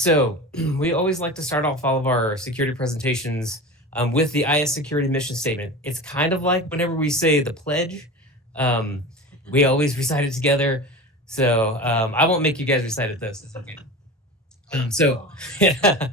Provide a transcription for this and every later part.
So we always like to start off all of our security presentations with the IS security mission statement. It's kind of like whenever we say the pledge, um, we always recite it together. So I won't make you guys recite it this. It's okay. So,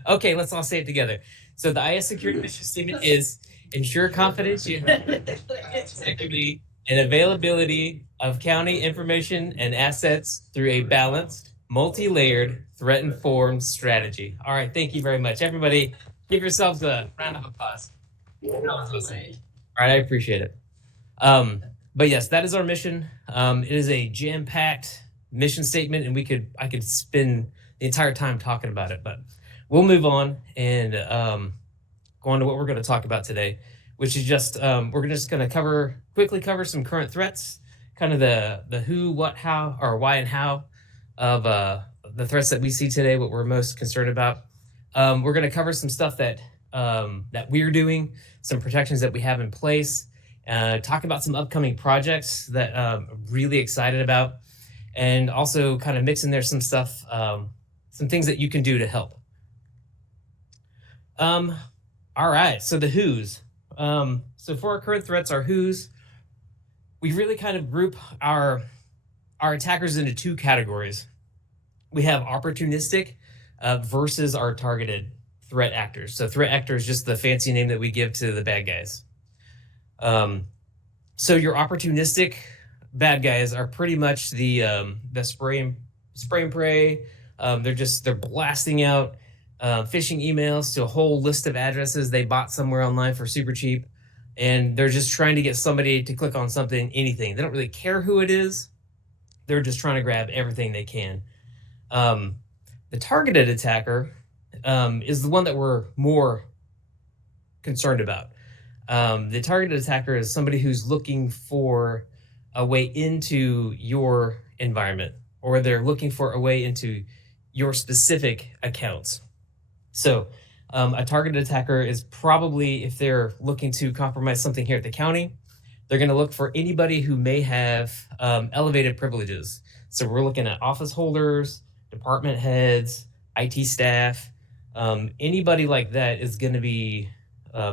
okay, let's all say it together. So the IS security mission statement is ensure confidentiality, integrity, and availability of county information and assets through a balanced, multi-layered, threat-informed strategy. All right, thank you very much. Everybody, give yourselves a round of applause. All right, I appreciate it. But yes, that is our mission. It is a jam-packed mission statement, and I could spend the entire time talking about it, but we'll move on and go on to what we're going to talk about today, which is just we're just going to quickly cover some current threats, kind of the who, what, how, or why and how of the threats that we see today, what we're most concerned about. We're going to cover some stuff that we're doing, some protections that we have in place, talk about some upcoming projects that I'm really excited about, and also kind of mix in there some stuff, some things that you can do to help. All right, so the who's. So for our current threats, our who's, we really kind of group our attackers into two categories. We have opportunistic versus our targeted threat actors. So threat actor is just the fancy name that we give to the bad guys. So your opportunistic bad guys are pretty much the spray and pray. They're blasting out phishing emails to a whole list of addresses they bought somewhere online for super cheap, and they're just trying to get somebody to click on something, anything. They don't really care who it is. They're just trying to grab everything they can. The targeted attacker is the one that we're more concerned about. The targeted attacker is somebody who's looking for a way into your environment, or they're looking for a way into your specific accounts. So a targeted attacker is probably, if they're looking to compromise something here at the county, they're going to look for anybody who may have elevated privileges. So we're looking at office holders, department heads, IT staff. Anybody like that is going to be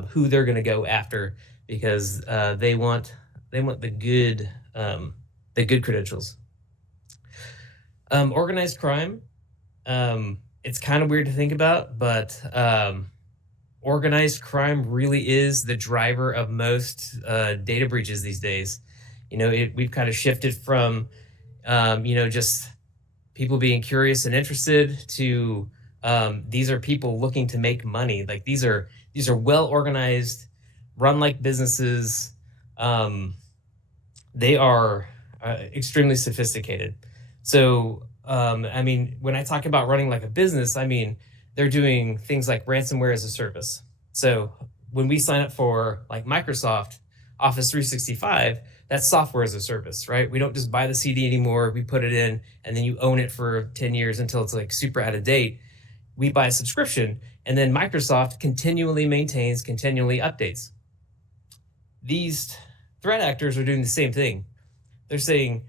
who they're going to go after, because they want the good credentials. Organized crime. It's kind of weird to think about, but organized crime really is the driver of most data breaches these days. We've kind of shifted from just people being curious and interested to these are people looking to make money. Like these are well organized, run like businesses. They are extremely sophisticated. So when I talk about running like a business, I mean they're doing things like ransomware as a service. So when we sign up for like Microsoft Office 365, that's software as a service, right? We don't just buy the CD anymore. We put it in and then you own it for 10 years until it's like super out of date. We buy a subscription, and then Microsoft continually maintains, continually updates. These threat actors are doing the same thing. They're saying,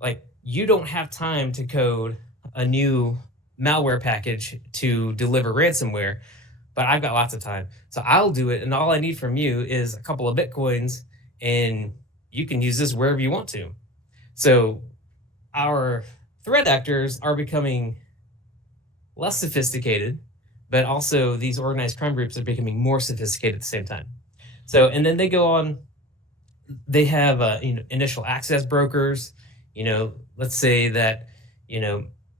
like, you don't have time to code a new malware package to deliver ransomware, but I've got lots of time. So I'll do it, and all I need from you is a couple of Bitcoins, and you can use this wherever you want to. So our threat actors are becoming less sophisticated, but also these organized crime groups are becoming more sophisticated at the same time. So, and then they go on, they have initial access brokers. Let's say that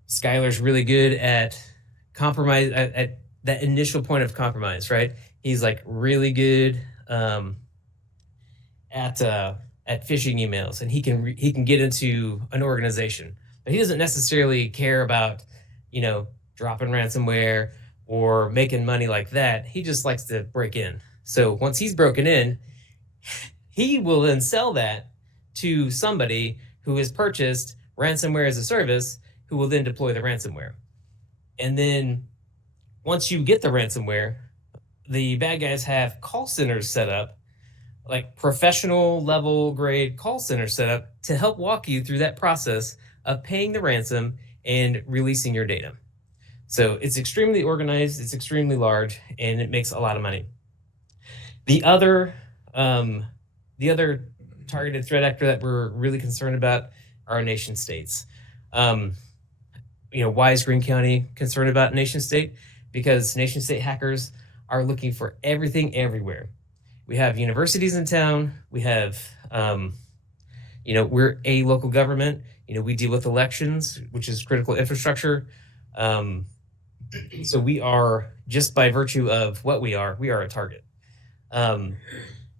Skylar's really good at compromise, at that initial point of compromise, right? He's like really good at phishing emails, and he can get into an organization, but he doesn't necessarily care about dropping ransomware or making money like that. He just likes to break in. So once he's broken in, he will then sell that to somebody who has purchased ransomware as a service, who will then deploy the ransomware. And then once you get the ransomware, the bad guys have call centers set up, like professional level grade call centers set up to help walk you through that process of paying the ransom and releasing your data. So it's extremely organized, it's extremely large, and it makes a lot of money. The other um, the other targeted threat actor that we're really concerned about are nation states. Um, why is Greene County concerned about nation state? Because nation state hackers are looking for everything everywhere. We have universities in town. We have, we're a local government. We deal with elections, which is critical infrastructure. Um, so we are, just by virtue of what we are a target.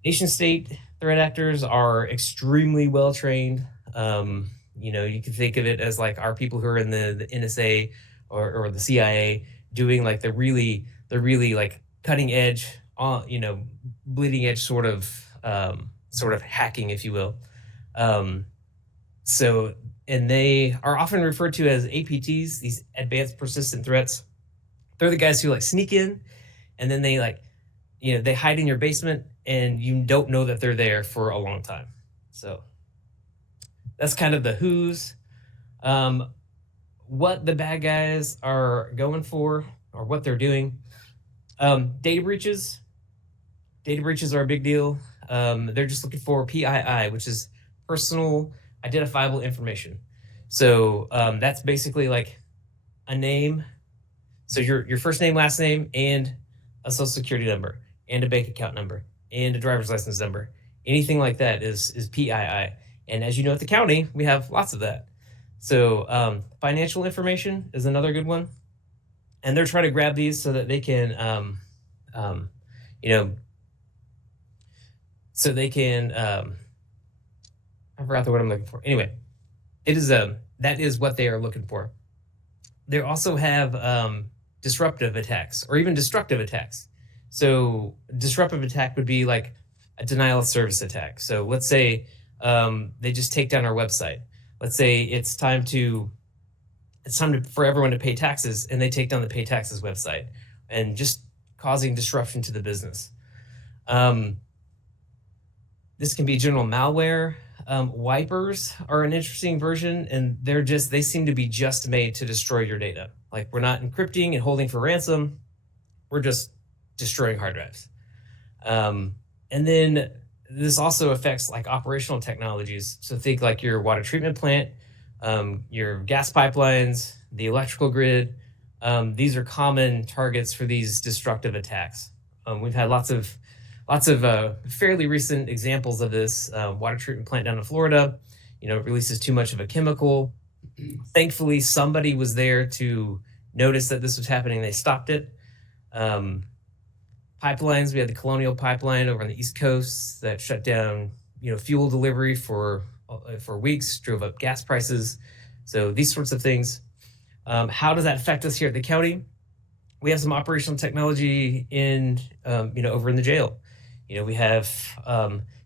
Nation state threat actors are extremely well trained. You can think of it as like our people who are in the NSA or the CIA doing like the really like cutting edge, bleeding edge sort of hacking, if you will. So, and they are often referred to as APTs, these advanced persistent threats. They're the guys who like sneak in and then they like, they hide in your basement and you don't know that they're there for a long time. So that's kind of the who's. What the bad guys are going for or what they're doing. Data breaches. Data breaches are a big deal. They're just looking for PII, which is personal identifiable information. So that's basically like a name. So your first name, last name, and a social security number, and a bank account number, and a driver's license number. Anything like that is PII. And as you know, at the county, we have lots of that. So financial information is another good one. And they're trying to grab these so that they can, I forgot the word I'm looking for. Anyway, that is what they are looking for. They also have disruptive attacks or even destructive attacks. So disruptive attack would be like a denial of service attack. So let's say they just take down our website. Let's say it's time for everyone to pay taxes, and they take down the pay taxes website and just causing disruption to the business. This can be general malware. Wipers are an interesting version, and they seem to be just made to destroy your data. Like, we're not encrypting and holding for ransom. We're just destroying hard drives. And then this also affects like operational technologies. So think like your water treatment plant, your gas pipelines, the electrical grid. These are common targets for these destructive attacks. We've had lots of fairly recent examples of this. Water treatment plant down in Florida, releases too much of a chemical. Thankfully, somebody was there to notice that this was happening. They stopped it. Pipelines, we had the Colonial Pipeline over on the East Coast that shut down, fuel delivery for weeks, drove up gas prices. So these sorts of things. How does that affect us here at the county? We have some operational technology in, over in the jail. We have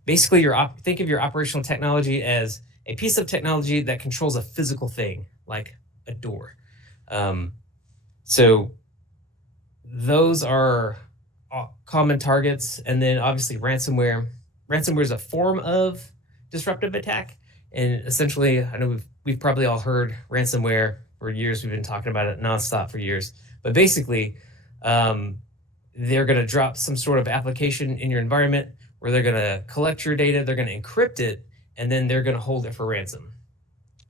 basically think of your operational technology as a piece of technology that controls a physical thing, like a door. So those are common targets. And then obviously ransomware. Ransomware is a form of disruptive attack. And essentially, I know we've probably all heard ransomware for years. We've been talking about it nonstop for years. But basically, they're going to drop some sort of application in your environment where they're going to collect your data, they're going to encrypt it, and then they're going to hold it for ransom.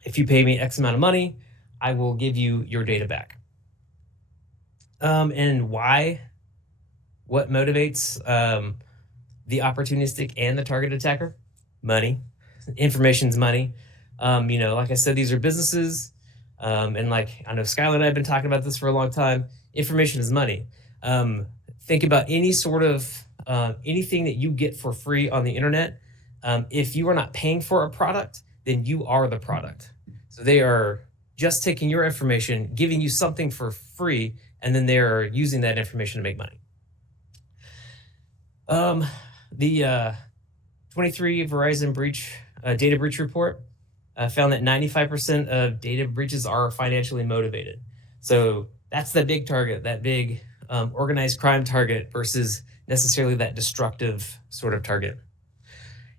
If you pay me X amount of money, I will give you your data back. And why? What motivates the opportunistic and the target attacker? Money. Information's money. Like I said, these are businesses. And like, I know Skylar and I have been talking about this for a long time. Information is money. Think about any sort of anything that you get for free on the internet. If you are not paying for a product, then you are the product. So they are just taking your information, giving you something for free, and then they're using that information to make money. The 23 Verizon data breach report found that 95% of data breaches are financially motivated. So that's the big target, that big organized crime target versus necessarily that destructive sort of target.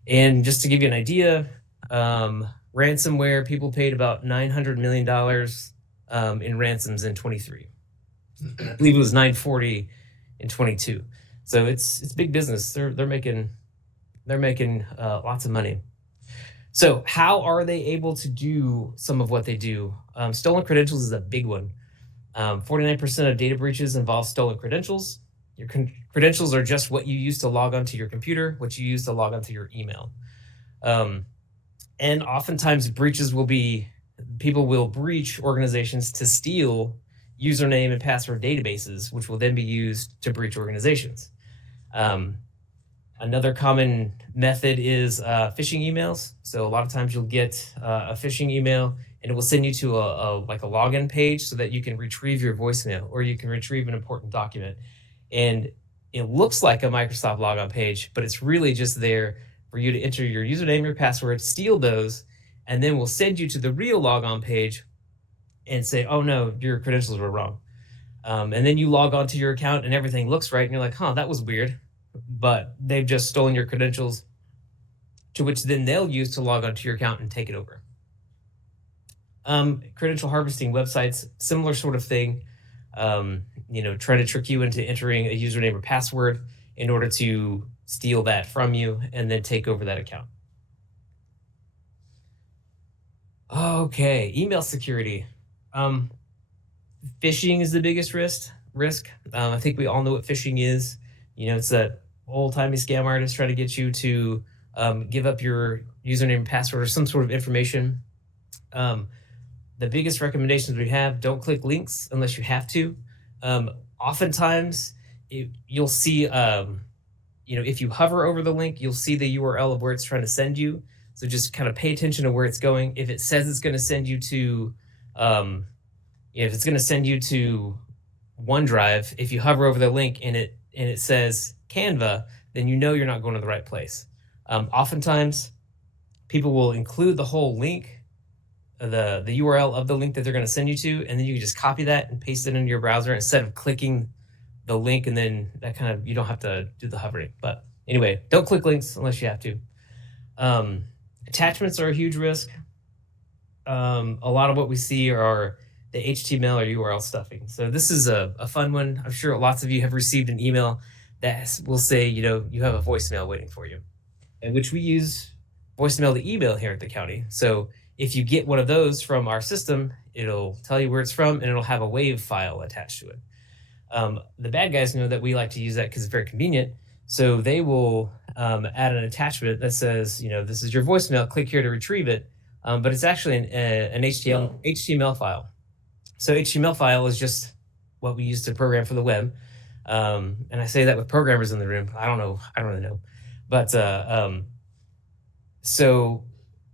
And just to give you an idea, ransomware, people paid about $900 million in ransoms in 23. I believe it was 940 in 22. So it's big business. They're making lots of money. So how are they able to do some of what they do? Stolen credentials is a big one. 49% of data breaches involve stolen credentials. Your credentials are just what you use to log onto your computer, what you use to log onto your email. And oftentimes breaches will be, people will breach organizations to steal username and password databases, which will then be used to breach organizations. Another common method is phishing emails. So a lot of times you'll get a phishing email and it will send you to a login page so that you can retrieve your voicemail or you can retrieve an important document. And it looks like a Microsoft logon page, but it's really just there for you to enter your username, your password, steal those, and then we'll send you to the real logon page and say, oh no, your credentials were wrong. And then you log on to your account and everything looks right. And you're like, huh, that was weird. But they've just stolen your credentials, to which then they'll use to log onto your account and take it over. Credential harvesting websites, similar sort of thing. Trying to trick you into entering a username or password in order to steal that from you and then take over that account. Okay, email security. Phishing is the biggest risk. I think we all know what phishing is. It's that old-timey scam artist trying to get you to give up your username and password or some sort of information. The biggest recommendations we have, don't click links unless you have to. Oftentimes, you'll see, if you hover over the link, you'll see the URL of where it's trying to send you. So just kind of pay attention to where it's going. If it says it's going to send you to, if it's going to send you to OneDrive, if you hover over the link and it says Canva, then you're not going to the right place. Oftentimes, people will include the whole link, the URL of the link that they're going to send you to, and then you can just copy that and paste it into your browser instead of clicking the link, and then that kind of, you don't have to do the hovering. But anyway, don't click links unless you have to. Attachments are a huge risk. A lot of what we see are the HTML or URL stuffing. So this is a fun one. I'm sure lots of you have received an email that will say, you have a voicemail waiting for you, and which we use voicemail to email here at the county. So if you get one of those from our system, it'll tell you where it's from and it'll have a WAV file attached to it. The bad guys know that we like to use that because it's very convenient. So they will add an attachment that says, this is your voicemail, click here to retrieve it. But it's actually an HTML file. So HTML file is just what we use to program for the web. And I say that with programmers in the room. I don't really know. But so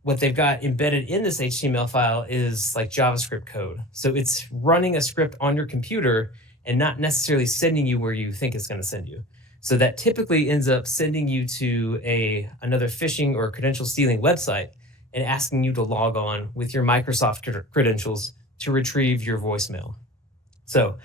what they've got embedded in this HTML file is like JavaScript code. So it's running a script on your computer and not necessarily sending you where you think it's going to send you. So that typically ends up sending you to another phishing or credential stealing website and asking you to log on with your Microsoft credentials to retrieve your voicemail. So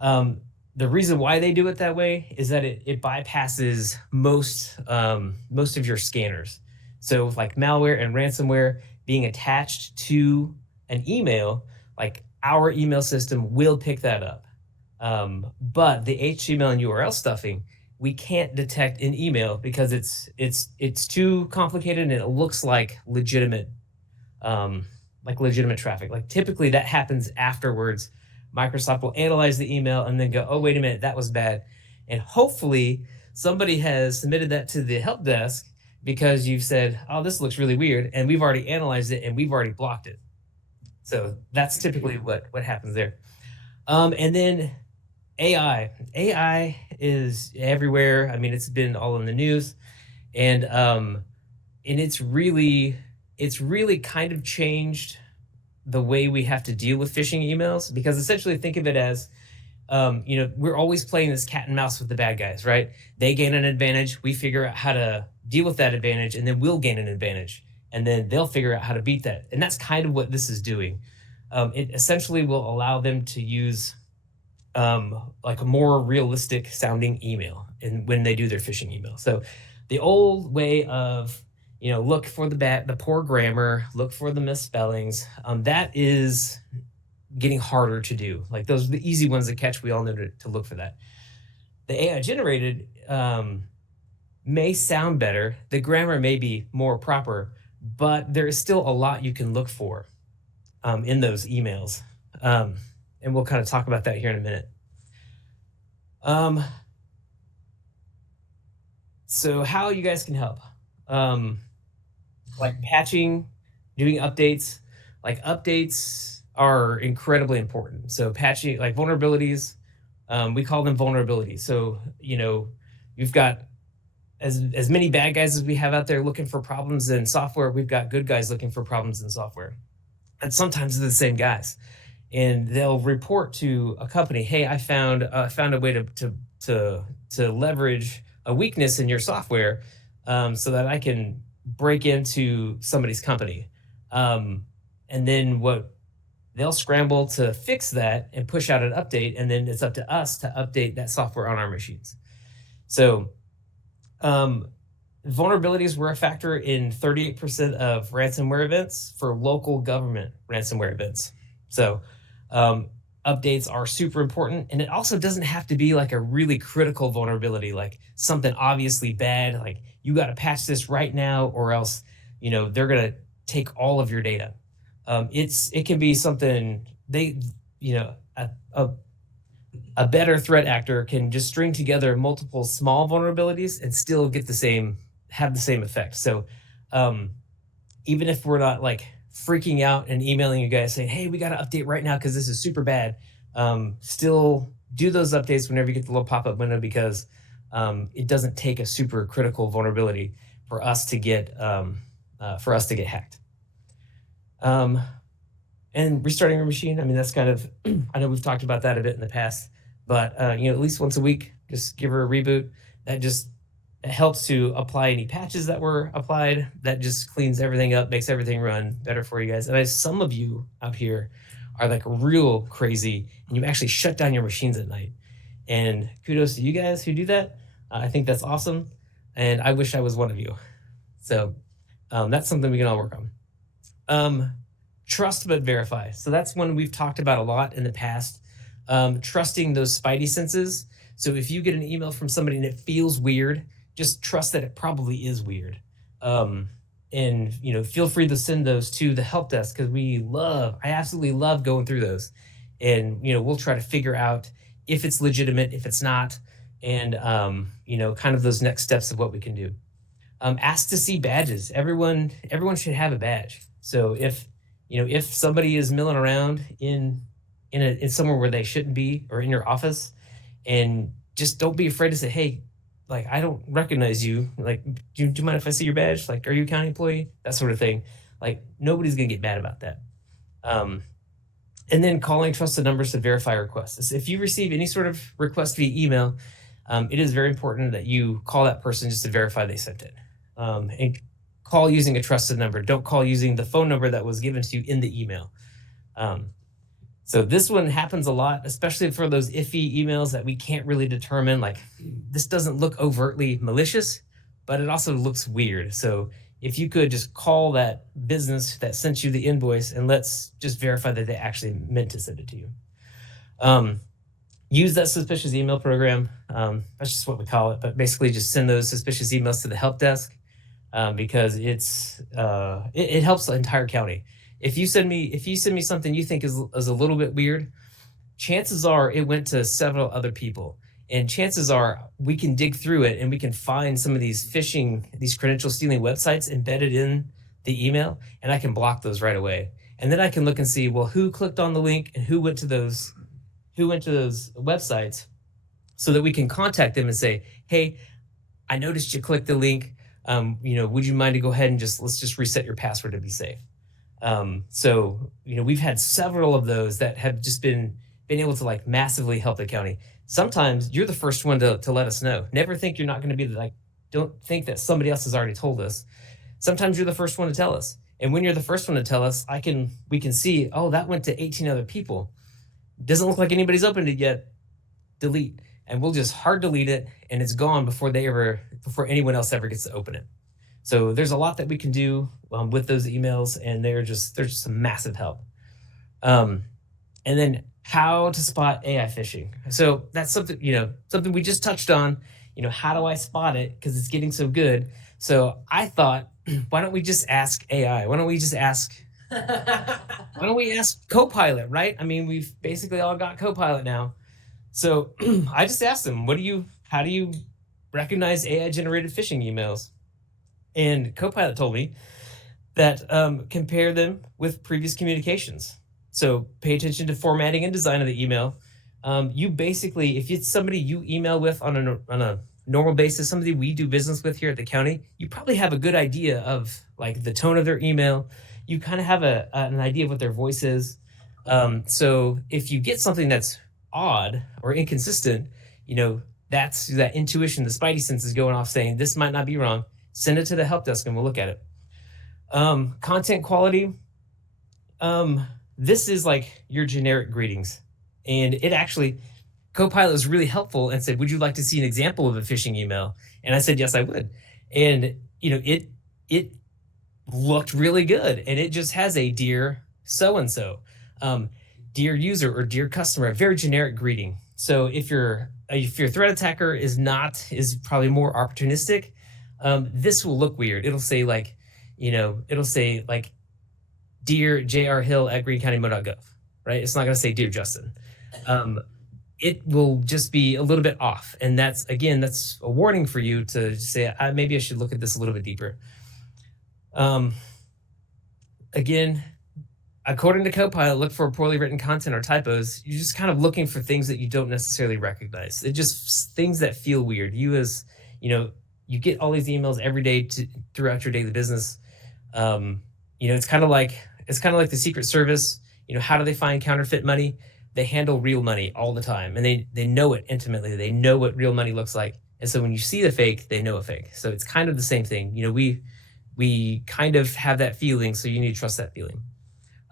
the reason why they do it that way is that it bypasses most of your scanners. So like malware and ransomware being attached to an email, like our email system will pick that up. But the HTML and URL stuffing, we can't detect in email because it's too complicated and it looks like legitimate traffic. Like typically that happens afterwards. Microsoft will analyze the email and then go, oh, wait a minute, that was bad. And hopefully somebody has submitted that to the help desk because you've said, oh, this looks really weird, and we've already analyzed it and we've already blocked it. So that's typically what happens there. And then AI is everywhere. I mean, it's been all in the news, and it's really kind of changed the way we have to deal with phishing emails, because essentially think of it as, we're always playing this cat and mouse with the bad guys, right? They gain an advantage, we figure out how to deal with that advantage, and then we'll gain an advantage, and then they'll figure out how to beat that. And that's kind of what this is doing. It essentially will allow them to use like a more realistic sounding email when they do their phishing email. So the old way of, look for the poor grammar, look for the misspellings, that is getting harder to do. Like those are the easy ones to catch. We all know to look for that. The AI generated may sound better. The grammar may be more proper, but there is still a lot you can look for in those emails. And we'll kind of talk about that here in a minute. So how you guys can help, like patching, doing updates. Like updates are incredibly important. So patching, like vulnerabilities, we call them vulnerabilities. So you've got as many bad guys as we have out there looking for problems in software. We've got good guys looking for problems in software, and sometimes they're the same guys, and they'll report to a company, "Hey, I found a way to leverage a weakness in your software, so that I can break into somebody's company." And then they'll scramble to fix that and push out an update, and then it's up to us to update that software on our machines. So vulnerabilities were a factor in 38% of ransomware events for local government ransomware events. So updates are super important, and it also doesn't have to be like a really critical vulnerability, like something obviously bad, like you got to patch this right now, or else they're gonna take all of your data. It can be something a better threat actor can just string together multiple small vulnerabilities and still have the same effect. So even if we're not like freaking out and emailing you guys saying, "Hey, we got to update right now because this is super bad," still do those updates whenever you get the little pop-up window, because it doesn't take a super critical vulnerability for us to get hacked. And restarting your machine, I mean, that's kind of, I know we've talked about that a bit in the past, but at least once a week, just give her a reboot. It helps to apply any patches that were applied. That just cleans everything up, makes everything run better for you guys. And some of you out here are like real crazy, and you actually shut down your machines at night. And kudos to you guys who do that. I think that's awesome, and I wish I was one of you. So that's something we can all work on. Trust but verify. So that's one we've talked about a lot in the past. Trusting those spidey senses. So if you get an email from somebody and it feels weird, just trust that it probably is weird. And feel free to send those to the help desk, because I absolutely love going through those. And we'll try to figure out if it's legitimate, if it's not, and kind of those next steps of what we can do. Ask to see badges. Everyone should have a badge. So if somebody is milling around in somewhere where they shouldn't be, or in your office, and just don't be afraid to say, "Hey, like, I don't recognize you. Like, do you mind if I see your badge? Like, are you a county employee?" That sort of thing. Like, nobody's gonna get mad about that. And then calling trusted numbers to verify requests. If you receive any sort of request via email, it is very important that you call that person just to verify they sent it. And call using a trusted number. Don't call using the phone number that was given to you in the email. So this one happens a lot, especially for those iffy emails that we can't really determine. Like, this doesn't look overtly malicious, but it also looks weird. So if you could just call that business that sent you the invoice, and let's just verify that they actually meant to send it to you. Use that suspicious email program. That's just what we call it, but basically just send those suspicious emails to the help desk, because it helps the entire county. If you send me something you think is a little bit weird, chances are it went to several other people, and chances are we can dig through it and we can find some of these credential stealing websites embedded in the email, and I can block those right away. And then I can look and see, well, who clicked on the link and who went to those websites, so that we can contact them and say, "Hey, I noticed you clicked the link. Would you mind to go ahead and let's just reset your password to be safe?" So we've had several of those that have just been able to like massively help the county. Sometimes you're the first one to let us know. Never think you're not going to be don't think that somebody else has already told us. Sometimes you're the first one to tell us. And when you're the first one to tell us, we can see, oh, that went to 18 other people. Doesn't look like anybody's opened it yet. Delete. And we'll just hard delete it, and it's gone before anyone else ever gets to open it. So there's a lot that we can do with those emails, and they're just a massive help. And then how to spot AI phishing. So that's something, something we just touched on. How do I spot it? Because it's getting so good. So I thought, why don't we just ask AI? Why don't we just ask, why don't we ask Copilot, right? I mean, we've basically all got Copilot now. So I just asked them, how do you recognize AI generated phishing emails? And Copilot told me that compare them with previous communications. So pay attention to formatting and design of the email. You basically, if it's somebody you email with on a normal basis, somebody we do business with here at the county, you probably have a good idea of like the tone of their email. You kind of have an idea of what their voice is. So if you get something that's odd or inconsistent, that's that intuition, the spidey sense is going off saying this might not be wrong. Send it to the help desk and we'll look at it. Content quality. This is like your generic greetings. And it actually, Copilot was really helpful and said, would you like to see an example of a phishing email? And I said, yes, I would. And, it looked really good. And it just has a dear so-and-so, dear user or dear customer, a very generic greeting. So if your threat attacker is probably more opportunistic, this will look weird. It'll say like, dear J.R. Hill at greencountymo.gov, right? It's not going to say dear Justin. It will just be a little bit off. And that's a warning for you to say, maybe I should look at this a little bit deeper. Again, according to Copilot, look for poorly written content or typos. You're just kind of looking for things that you don't necessarily recognize. It's just things that feel weird. You get all these emails every day throughout your daily business. It's kind of like the Secret Service. How do they find counterfeit money? They handle real money all the time, and they know it intimately. They know what real money looks like, and so when you see the fake, they know a fake. So it's kind of the same thing. We kind of have that feeling, so you need to trust that feeling.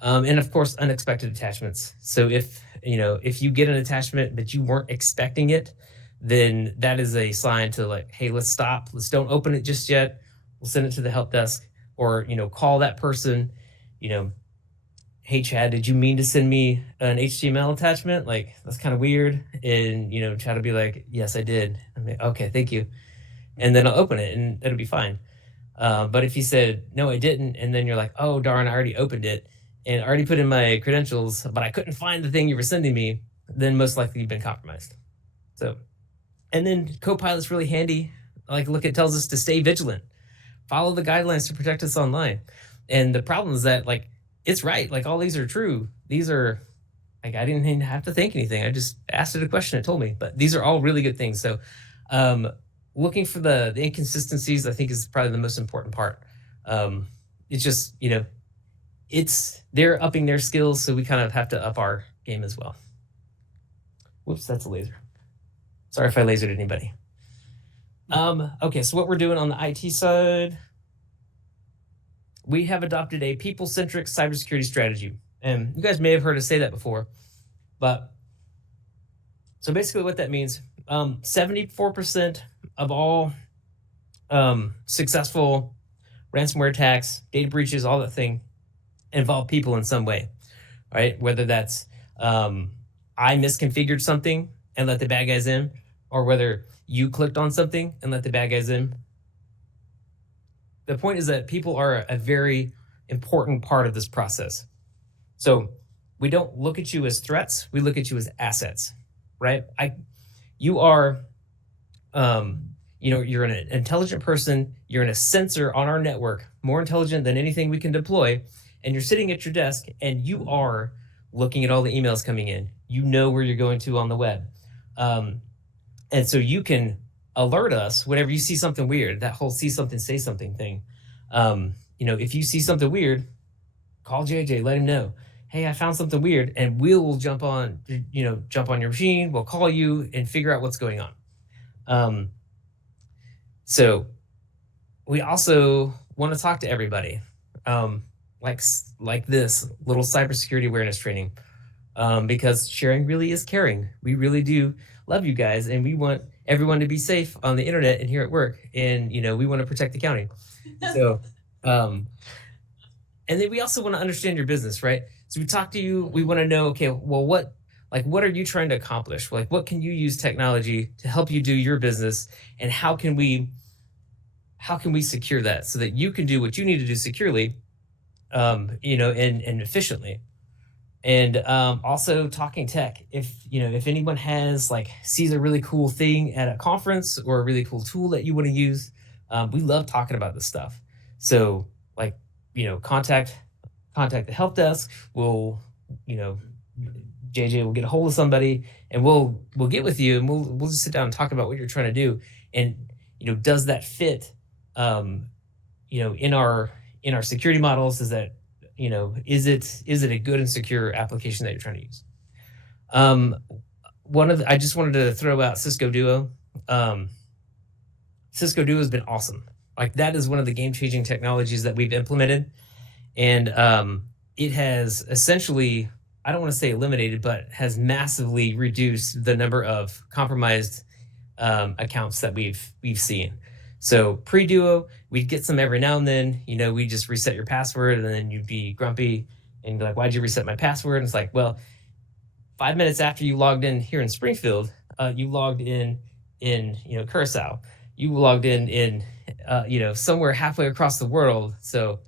And of course, unexpected attachments. So if you get an attachment but you weren't expecting it, then that is a sign to like, hey, let's stop. Let's don't open it just yet. We'll send it to the help desk or, call that person, hey, Chad, did you mean to send me an HTML attachment? Like, that's kind of weird. And, Chad will be like, yes, I did. I'm like, okay, thank you. And then I'll open it and it'll be fine. But if you said, no, I didn't, and then you're like, oh, darn, I already opened it and I already put in my credentials, but I couldn't find the thing you were sending me, then most likely you've been compromised. So, and then Copilot's really handy. Like, look, it tells us to stay vigilant, follow the guidelines to protect us online. And the problem is that, like, it's right. Like, all these are true. These are, like, I didn't even have to think anything. I just asked it a question. It told me. But these are all really good things. So, looking for the inconsistencies, I think, is probably the most important part. It's just, they're upping their skills, so we kind of have to up our game as well. Whoops, that's a laser. Sorry if I lasered anybody. Okay, so what we're doing on the IT side, we have adopted a people-centric cybersecurity strategy. And you guys may have heard us say that before. But so basically what that means, 74% of all successful ransomware attacks, data breaches, all that thing, involve people in some way, right? Whether that's I misconfigured something and let the bad guys in, or whether you clicked on something and let the bad guys in. The point is that people are a very important part of this process. So we don't look at you as threats, we look at you as assets, right? You are, you're an intelligent person, you're in a sensor on our network, more intelligent than anything we can deploy, and you're sitting at your desk and you are looking at all the emails coming in. You know where you're going to on the web. And so you can alert us whenever you see something weird, that whole see something, say something thing. If you see something weird, call JJ, let him know, hey, I found something weird, and we'll jump on your machine, we'll call you and figure out what's going on. So we also want to talk to everybody, like this little cybersecurity awareness training, because sharing really is caring. We really do love you guys, and we want everyone to be safe on the internet and here at work, and we want to protect the county. So, and then we also want to understand your business, right? So we talk to you. We want to know, okay, well, what are you trying to accomplish? Like, what can you use technology to help you do your business, and how can we secure that so that you can do what you need to do securely, and efficiently. And also talking tech. If anyone has like sees a really cool thing at a conference or a really cool tool that you want to use, we love talking about this stuff. So like, contact the help desk. We'll, you know, JJ will get a hold of somebody, and we'll get with you, and we'll just sit down and talk about what you're trying to do. And does that fit, um, in our security models? Is that, is it a good and secure application that you're trying to use? I just wanted to throw out Cisco Duo. Um, Cisco Duo has been awesome. Like, that is one of the game changing technologies that we've implemented, and it has essentially, I don't want to say eliminated, but has massively reduced the number of compromised accounts that we've seen. So pre-Duo, we'd get some every now and then. We just reset your password, and then you'd be grumpy and be like, "Why'd you reset my password?" And it's like, well, 5 minutes after you logged in here in Springfield, you logged in Curacao. You logged in somewhere halfway across the world. So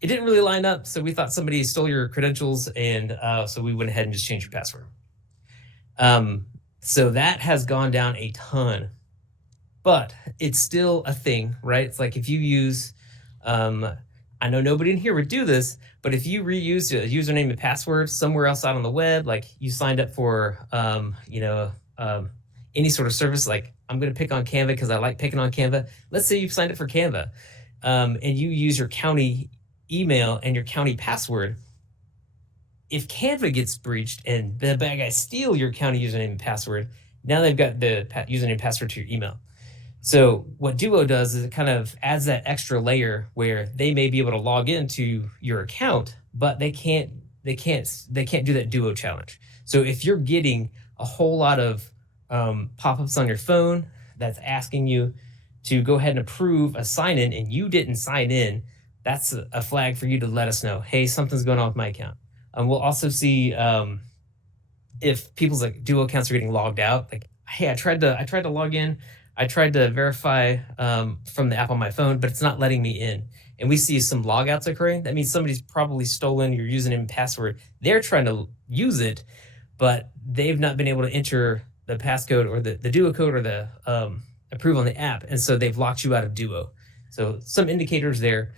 it didn't really line up. So we thought somebody stole your credentials, and so we went ahead and just changed your password. So that has gone down a ton, but it's still a thing, right? It's like if you use, I know nobody in here would do this, but if you reuse a username and password somewhere else out on the web, like you signed up for, any sort of service, like I'm going to pick on Canva because I like picking on Canva. Let's say you've signed up for Canva, and you use your county email and your county password. If Canva gets breached and the bad guys steal your county username and password, now they've got the username and password to your email. So what Duo does is it kind of adds that extra layer where they may be able to log into your account, but they can't do that Duo challenge. So if you're getting a whole lot of pop-ups on your phone that's asking you to go ahead and approve a sign-in and you didn't sign in, that's a flag for you to let us know, hey, something's going on with my account. We'll also see if people's like Duo accounts are getting logged out. Like, hey, I tried to log in. I tried to verify from the app on my phone, but it's not letting me in. And we see some logouts occurring. That means somebody's probably stolen your username and password. They're trying to use it, but they've not been able to enter the passcode or the Duo code or the approve on the app. And so they've locked you out of Duo. So some indicators there.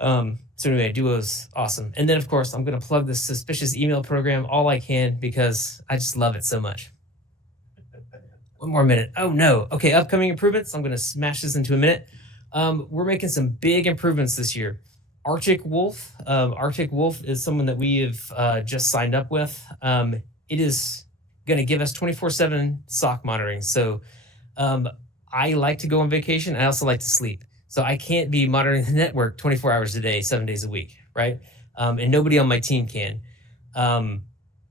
So anyway, Duo's awesome. And then, of course, I'm going to plug this suspicious email program all I can because I just love it so much. One more minute. Oh, no. Okay, upcoming improvements. I'm going to smash this into a minute. We're making some big improvements this year. Arctic Wolf. Arctic Wolf is someone that we have just signed up with. It is going to give us 24/7 SOC monitoring. So I like to go on vacation. I also like to sleep. So I can't be monitoring the network 24 hours a day, 7 days a week, right? And nobody on my team can.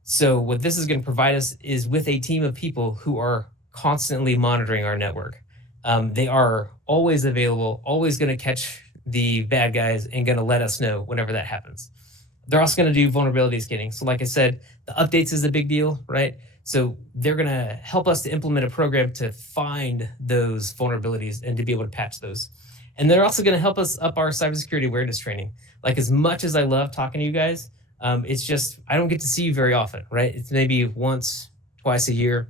So what this is going to provide us is with a team of people who are constantly monitoring our network. They are always available, always going to catch the bad guys and going to let us know whenever that happens. They're also going to do vulnerability scanning. So like I said, the updates is a big deal, right? So they're going to help us to implement a program to find those vulnerabilities and to be able to patch those. And they're also going to help us up our cybersecurity awareness training. Like, as much as I love talking to you guys, it's just, I don't get to see you very often, right? It's maybe once, twice a year.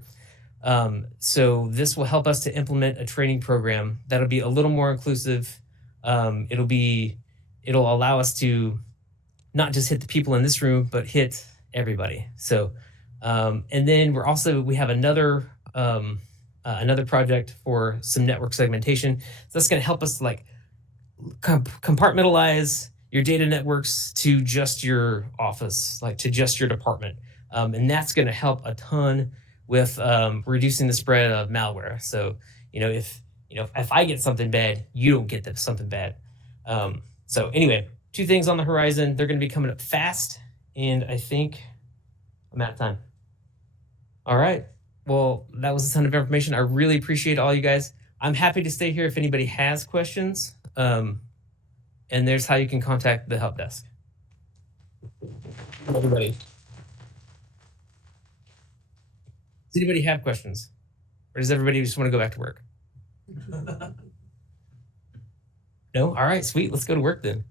So this will help us to implement a training program that'll be a little more inclusive. It'll allow us to not just hit the people in this room, but hit everybody. So, and then we have another project for some network segmentation. So that's going to help us like compartmentalize your data networks to just your office, like to just your department. And that's going to help a ton with reducing the spread of malware. So, if I get something bad, you don't get something bad. So anyway, 2 things on the horizon. They're going to be coming up fast, and I think I'm out of time. All right. Well, that was a ton of information. I really appreciate all you guys. I'm happy to stay here if anybody has questions. And there's how you can contact the help desk. Everybody. Does anybody have questions? Or does everybody just want to go back to work? No? All right, sweet. Let's go to work then.